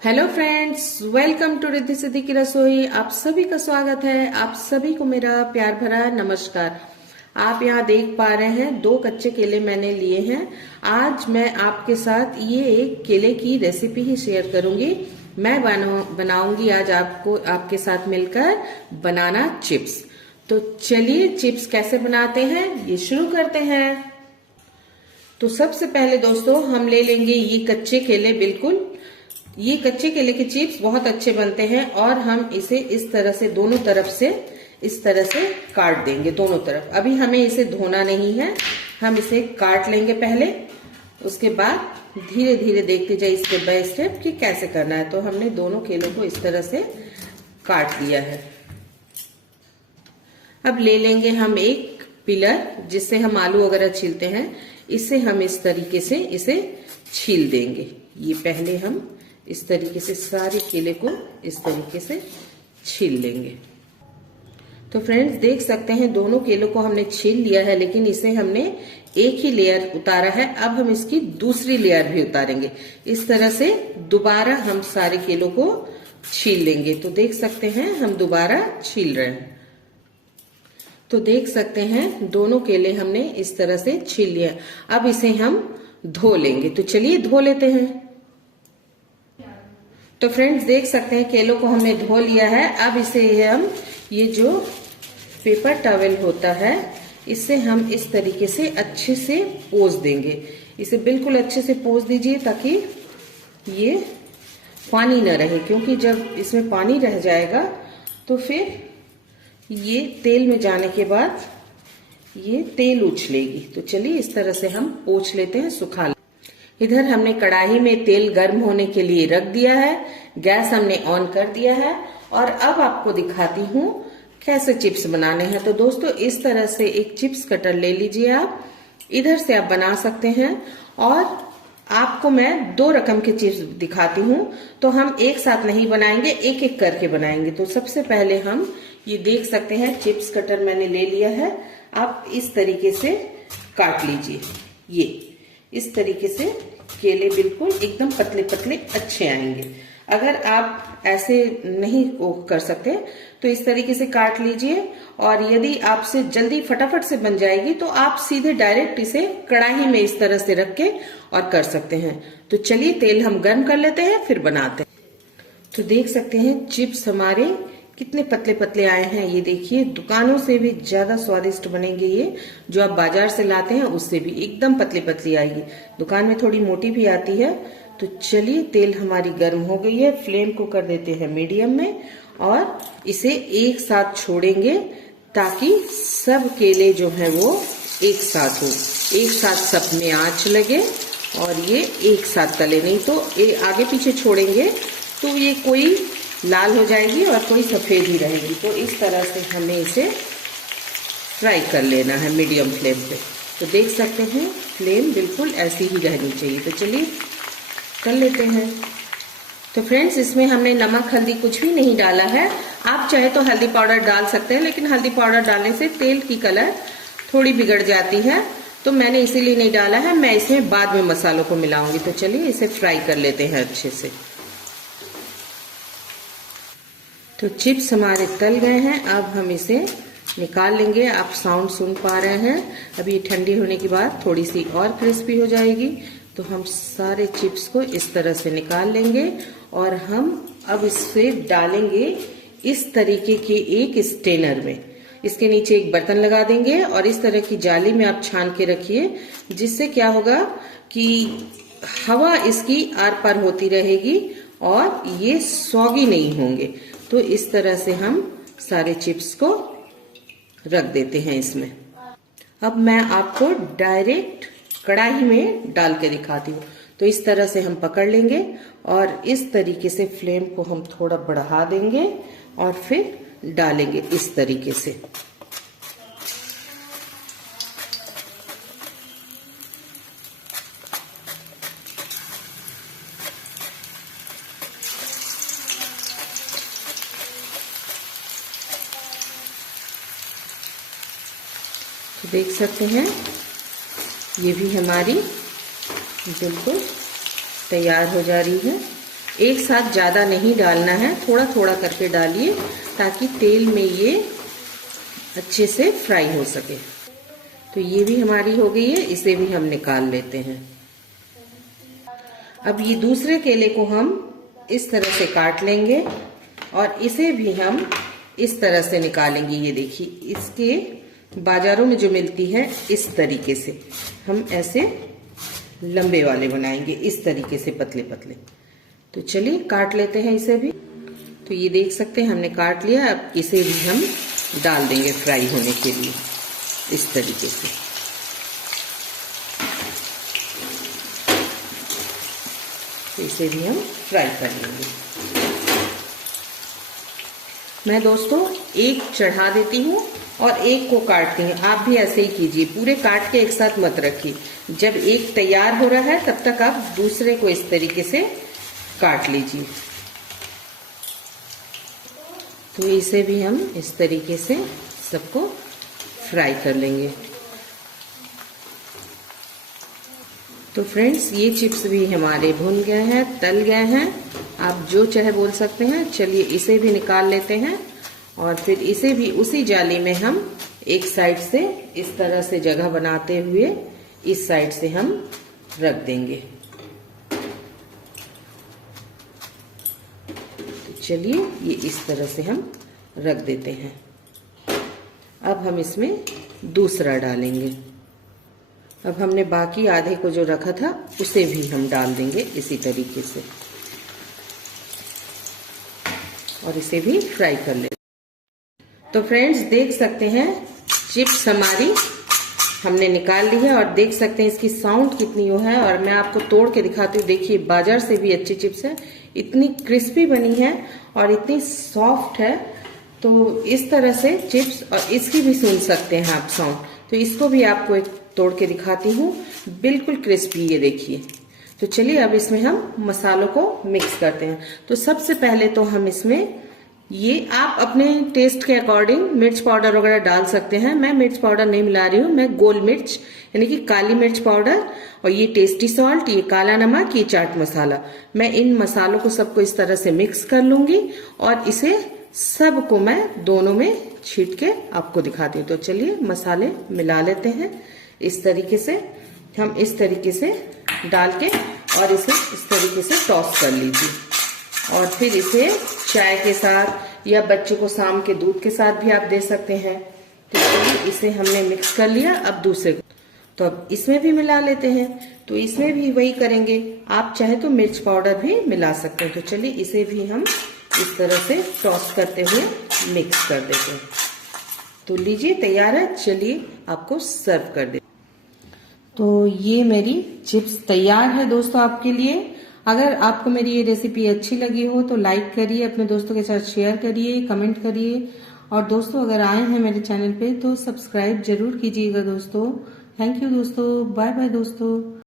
Hello friends, welcome to Riddhi Siddhi की रसोई। आप सभी का स्वागत है। आप सभी को मेरा प्यार भरा नमस्कार। आप यहाँ देख पा रहे हैं 2 कच्चे केले मैंने लिए हैं। आज मैं आपके साथ ये एक केले की रेसिपी ही शेयर करूंगी। मैं बनाऊंगी आज आपको आपके साथ मिलकर बनाना चिप्स। तो चलिए चिप्स कैसे बनाते हैं ये शुरू करते हैं। तो सबसे पहले दोस्तों हम ले लेंगे ये कच्चे केले। बिल्कुल ये कच्चे केले के चिप्स बहुत अच्छे बनते हैं और हम इसे इस तरह से दोनों तरफ से इस तरह से काट देंगे दोनों तरफ। अभी हमें इसे धोना नहीं है, हम इसे काट लेंगे पहले। उसके बाद धीरे धीरे देखते जाइए स्टेप बाय स्टेप कि कैसे करना है। तो हमने दोनों केलों को इस तरह से काट लिया है। अब ले लेंगे हम एक पिलर जिससे हम आलू वगैरह छीलते हैं। इसे हम इस तरीके से इसे छील देंगे। ये पहले हम इस तरीके से सारे केले को इस तरीके से छील लेंगे। तो फ्रेंड्स देख सकते हैं दोनों केलों को हमने छील लिया है, लेकिन इसे हमने एक ही लेयर उतारा है। अब हम इसकी दूसरी लेयर भी उतारेंगे। इस तरह से दोबारा हम सारे केलों को छील लेंगे। तो देख सकते हैं हम दोबारा छील रहे हैं। तो देख सकते हैं दोनों केले हमने इस तरह से छील लिया। अब इसे हम धो लेंगे। तो चलिए धो लेते हैं। तो फ्रेंड्स देख सकते हैं केलों को हमने धो लिया है। अब इसे हम ये जो पेपर टॉवेल होता है इससे हम इस तरीके से अच्छे से पोंछ देंगे। इसे बिल्कुल अच्छे से पोंछ दीजिए ताकि ये पानी न रहे, क्योंकि जब इसमें पानी रह जाएगा तो फिर ये तेल में जाने के बाद ये तेल उछलेगी। तो चलिए इस तरह से हम पोंछ लेते हैं, सुखा लेते हैं। इधर हमने कढ़ाई में तेल गर्म होने के लिए रख दिया है। गैस हमने ऑन कर दिया है और अब आपको दिखाती हूँ कैसे चिप्स बनाने हैं। तो दोस्तों इस तरह से एक चिप्स कटर ले लीजिए। आप इधर से आप बना सकते हैं और आपको मैं 2 रकम के चिप्स दिखाती हूँ। तो हम एक साथ नहीं बनाएंगे, एक एक करके बनाएंगे। तो सबसे पहले हम ये देख सकते हैं चिप्स कटर मैंने ले लिया है। आप इस तरीके से काट लीजिए। ये इस तरीके से केले बिल्कुल एकदम पतले पतले अच्छे आएंगे। अगर आप ऐसे नहीं कर सकते तो इस तरीके से काट लीजिए। और यदि आपसे जल्दी फटाफट से बन जाएगी तो आप सीधे डायरेक्ट इसे कढ़ाई में इस तरह से रख के और कर सकते हैं। तो चलिए तेल हम गर्म कर लेते हैं फिर बनाते हैं। तो देख सकते हैं चिप्स हमारे कितने पतले पतले आए हैं। ये देखिए दुकानों से भी ज्यादा स्वादिष्ट बनेंगे। ये जो आप बाजार से लाते हैं उससे भी एकदम पतली पतली आएगी। दुकान में थोड़ी मोटी भी आती है। तो चलिए तेल हमारी गर्म हो गई है। फ्लेम को कर देते हैं मीडियम में और इसे एक साथ छोड़ेंगे ताकि सब केले जो है वो एक साथ हो, एक साथ सब में आंच लगे और ये एक साथ तले। नहीं तो ये आगे पीछे छोड़ेंगे तो ये कोई लाल हो जाएगी और कोई सफेद ही रहेगी। तो इस तरह से हमें इसे फ्राई कर लेना है मीडियम फ्लेम पे। तो देख सकते हैं फ्लेम बिल्कुल ऐसी ही रहनी चाहिए। तो चलिए कर लेते हैं। तो फ्रेंड्स इसमें हमने नमक हल्दी कुछ भी नहीं डाला है। आप चाहे तो हल्दी पाउडर डाल सकते हैं, लेकिन हल्दी पाउडर डालने से तेल की कलर थोड़ी बिगड़ जाती है। तो मैंने इसीलिए नहीं डाला है। मैं इसमें बाद में मसालों को मिलाऊंगी। तो चलिए इसे फ्राई कर लेते हैं अच्छे से। तो चिप्स हमारे तल गए हैं। अब हम इसे निकाल लेंगे। आप साउंड सुन पा रहे हैं। अब ये ठंडी होने के बाद थोड़ी सी और क्रिस्पी हो जाएगी। तो हम सारे चिप्स को इस तरह से निकाल लेंगे और हम अब इसे डालेंगे इस तरीके के एक स्टेनर में। इसके नीचे एक बर्तन लगा देंगे और इस तरह की जाली में आप छान के रखिए, जिससे क्या होगा कि हवा इसकी आर पार होती रहेगी और ये सौगी नहीं होंगे। तो इस तरह से हम सारे चिप्स को रख देते हैं इसमें। अब मैं आपको डायरेक्ट कढ़ाई में डाल के दिखाती हूँ। तो इस तरह से हम पकड़ लेंगे और इस तरीके से फ्लेम को हम थोड़ा बढ़ा देंगे और फिर डालेंगे इस तरीके से। तो देख सकते हैं ये भी हमारी बिल्कुल तैयार हो जा रही है। एक साथ ज्यादा नहीं डालना है, थोड़ा थोड़ा करके डालिए ताकि तेल में ये अच्छे से फ्राई हो सके। तो ये भी हमारी हो गई है, इसे भी हम निकाल लेते हैं। अब ये दूसरे केले को हम इस तरह से काट लेंगे और इसे भी हम इस तरह से निकालेंगे। ये देखिए, इसके बाजारों में जो मिलती है इस तरीके से हम ऐसे लंबे वाले बनाएंगे, इस तरीके से पतले पतले। तो चलिए काट लेते हैं इसे भी। तो ये देख सकते हैं हमने काट लिया। अब इसे भी हम डाल देंगे फ्राई होने के लिए इस तरीके से। तो इसे भी हम फ्राई कर लेंगे। मैं दोस्तों एक चढ़ा देती हूँ और एक को काटती हूँ। आप भी ऐसे ही कीजिए, पूरे काट के एक साथ मत रखिए। जब एक तैयार हो रहा है तब तक आप दूसरे को इस तरीके से काट लीजिए। तो इसे भी हम इस तरीके से सबको फ्राई कर लेंगे। तो फ्रेंड्स, ये चिप्स भी हमारे भुन गए हैं, तल गए हैं, आप जो चाहे बोल सकते हैं। चलिए इसे भी निकाल लेते हैं और फिर इसे भी उसी जाली में हम एक साइड से इस तरह से जगह बनाते हुए इस साइड से हम रख देंगे। तो चलिए ये इस तरह से हम रख देते हैं। अब हम इसमें दूसरा डालेंगे। अब हमने बाकी आधे को जो रखा था उसे भी हम डाल देंगे इसी तरीके से और इसे भी फ्राई कर लेंगे। तो फ्रेंड्स, देख सकते हैं चिप्स हमारी हमने निकाल ली है और देख सकते हैं इसकी साउंड कितनी वो है। और मैं आपको तोड़ के दिखाती हूँ। देखिए, बाजार से भी अच्छी चिप्स है, इतनी क्रिस्पी बनी है और इतनी सॉफ्ट है। तो इस तरह से चिप्स, और इसकी भी सुन सकते हैं आप साउंड। तो इसको भी आपको एक तोड़ के दिखाती हूँ, बिल्कुल क्रिस्पी, ये देखिए। तो चलिए अब इसमें हम मसालों को मिक्स करते हैं। तो सबसे पहले तो हम इसमें ये, आप अपने टेस्ट के अकॉर्डिंग मिर्च पाउडर वगैरह डाल सकते हैं। मैं मिर्च पाउडर नहीं मिला रही हूँ, मैं गोल मिर्च यानी कि काली मिर्च पाउडर, और ये टेस्टी सॉल्ट, ये काला नमक, ये चाट मसाला, मैं इन मसालों को सबको इस तरह से मिक्स कर लूंगी और इसे सबको मैं दोनों में छीट के आपको दिखाती हूँ। तो चलिए मसाले मिला लेते हैं इस तरीके से। हम इस तरीके से डाल के और इसे इस तरीके से टॉस कर लीजिए और फिर इसे चाय के साथ या बच्चे को शाम के दूध के साथ भी आप दे सकते हैं। तो चलिए इसे हमने मिक्स कर लिया। अब दूसरे को, तो अब इसमें भी मिला लेते हैं। तो इसमें भी वही करेंगे, आप चाहे तो मिर्च पाउडर भी मिला सकते हैं। तो चलिए इसे भी हम इस तरह से टॉस करते हुए मिक्स कर देते हैं। तो लीजिए, तैयार है। चलिए आपको सर्व कर दे। तो ये मेरी चिप्स तैयार है दोस्तों आपके लिए। अगर आपको मेरी ये रेसिपी अच्छी लगी हो तो लाइक करिए, अपने दोस्तों के साथ शेयर करिए, कमेंट करिए। और दोस्तों, अगर आए हैं मेरे चैनल पे तो सब्सक्राइब जरूर कीजिएगा दोस्तों। थैंक यू दोस्तों, बाय बाय दोस्तों।